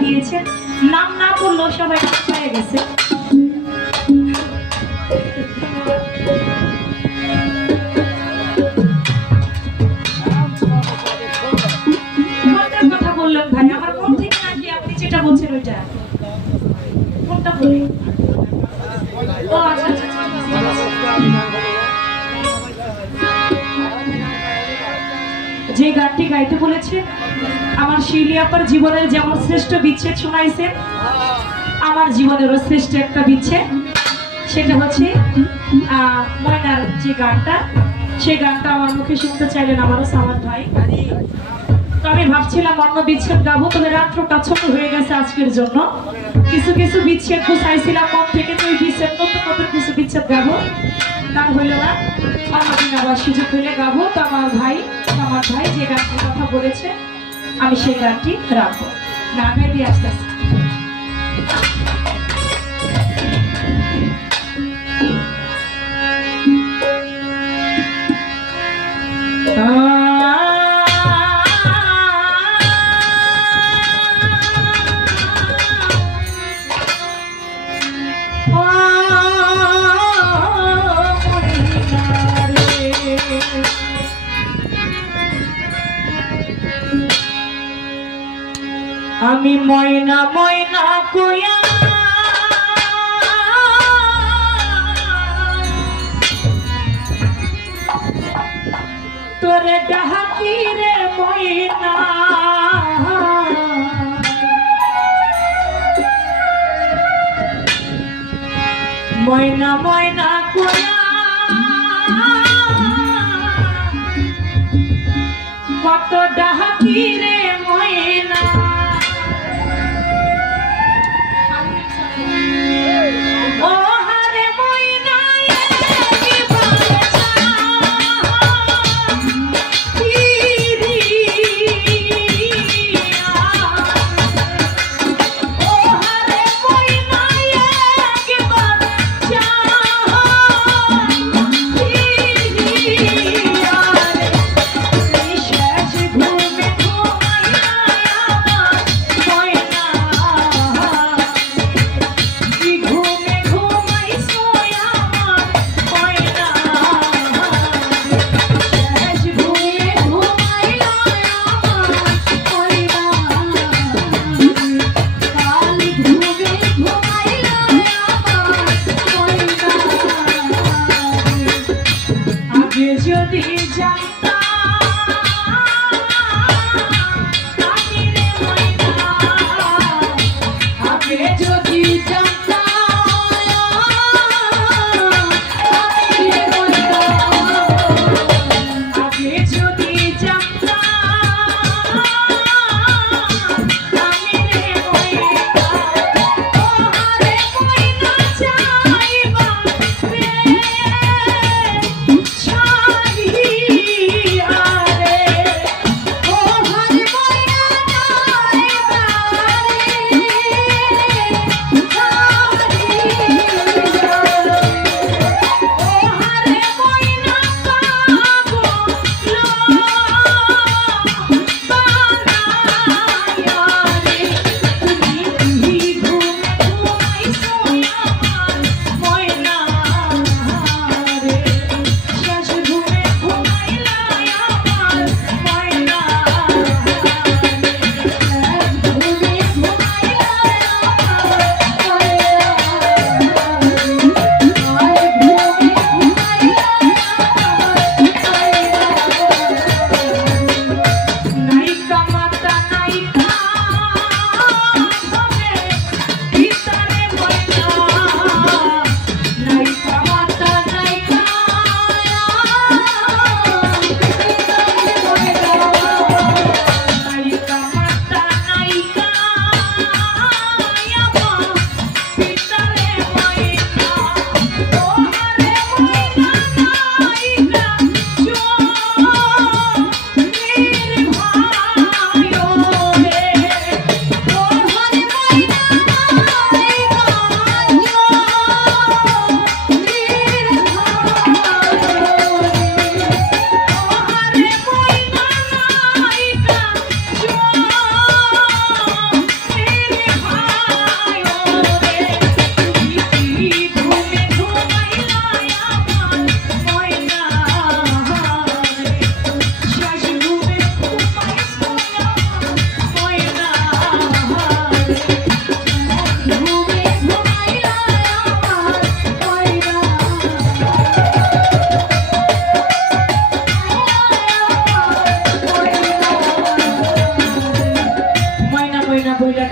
দিয়েছে নাম না বললেও সবাই নাম পেয়ে গেছে। কথা বললেন ভাই? আমার মন থেকে নাকি আপনি যেটা বলছেন ওইটা? কোনটা বলি গাইতে বলেছেন আমার শিলি আপার জীবনের যেমন শ্রেষ্ঠ বিচ্ছেদ শোনাইছেন আমার জীবনেরও শ্রেষ্ঠ একটা বিচ্ছেদ। সেটা হচ্ছে ময়নার যে গানটা সেই গানটা আমার মুখে শুনতে চাইলেন আমারও সামাদ ভাই। তো আমি ভাবছিলাম অন্য বিচ্ছেদ গাবো, তবে রাত্রটা ছোট হয়ে গেছে আজকের জন্য। কিছু কিছু বিচ্ছেদ চাইছিলাম মন থেকে, তো বিচ্ছেদ, নতুন নতুন কিছু বিচ্ছেদ গাবো। তার হইল না অন্যদিন আবার সুযোগ হইলে গাবো, তো আমার ভাই ভাই যে গানটির কথা বলেছে আমি সেই গানটি রাখব। না গাইতে আস্তে আস্তে। আমি ময়না ময়না কইয়া। তোরে ডাহাকি রে ময়না। ময়না ময়না কইয়া। কত ডাহাকি রে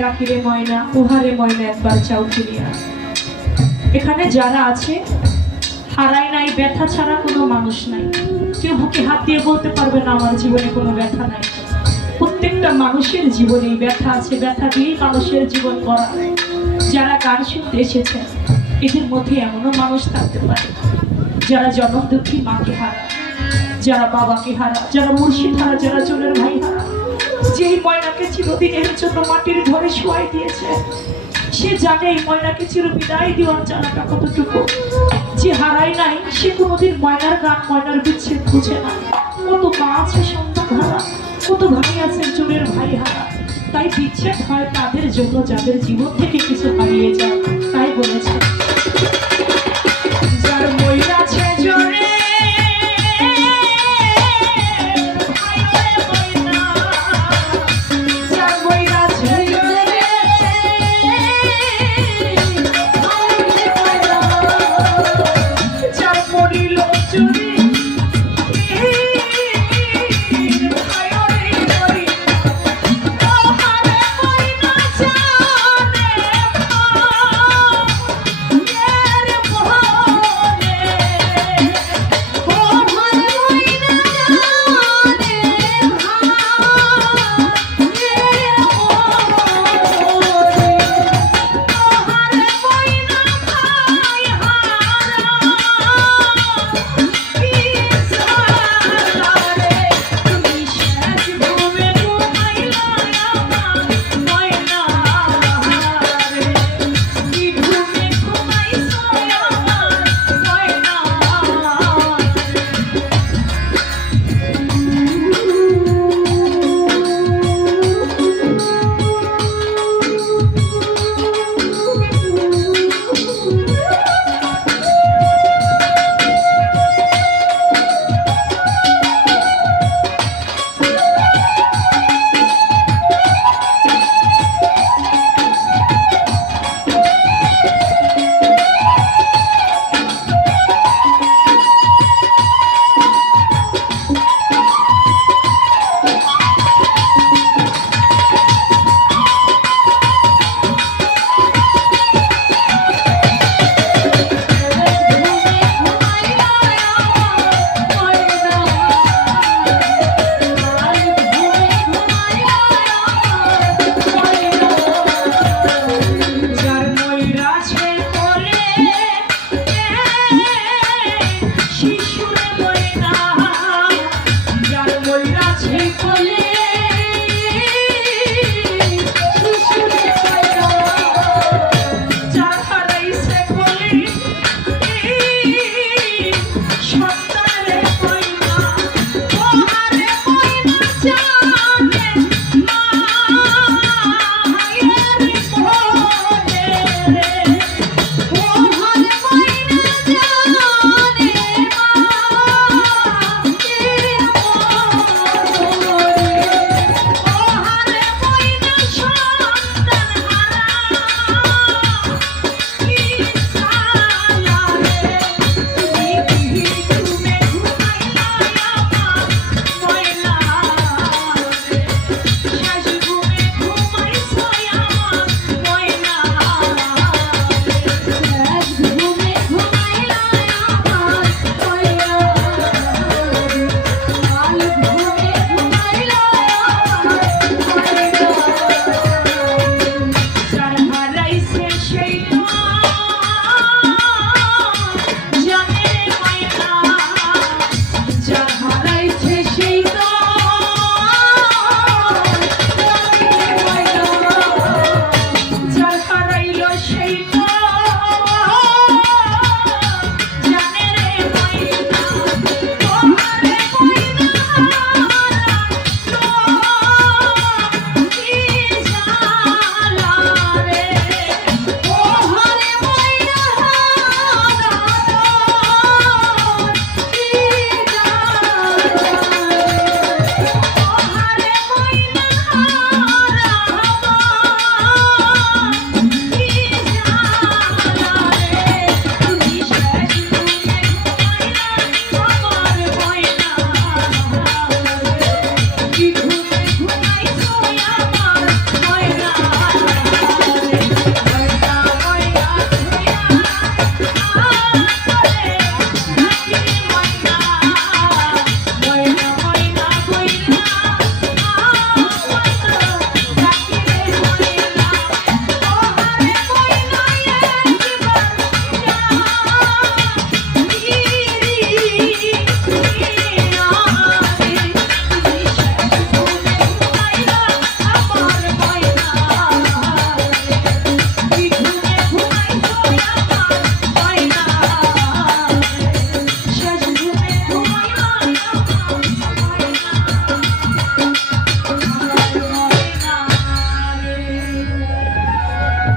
ডাকিরে ময়না, উহারে ময়না একবার চাও ফিরিয়া। এখানে যারা আছে, হারায় নাই, ব্যথা ছাড়া কোনো মানুষ নাই। কেউ বুকে হাত দিয়ে বলতে পারবে না, আমার জীবনে কোনো ব্যথা নাই। প্রত্যেকটা মানুষের জীবনে ব্যথা আছে, ব্যথা দিয়েই মানুষের জীবন গড়া যারা গান শুনতে এসেছেন, এদের মধ্যে এমনও মানুষ থাকতে পারে, যারা জনম দুঃখী মাকে হারা, যারা বাবাকে হারা, যারা মুর্শিদ হারা, যারা চোরের ভাই হারা। যেই ময়নাকে চিরদিনের জন্য মাটির ঘরে শোয়াই দিয়েছে, সে জানে এই ময়নাকে চির বিদায় দেওয়ার জানাটা কতটুকু। যে হারায় নাই, সে কোনোদিন ময়নার গান, ময়নার বিচ্ছেদ বুঝে না। কত মা আছে সন্তান হারা, কত ভাই আছে জনের ভাই হারা। তাই বিচ্ছেদ হয় তাদের জন্য, যাদের জীবন থেকে কিছু হারিয়ে যায়, তাই বলেছে।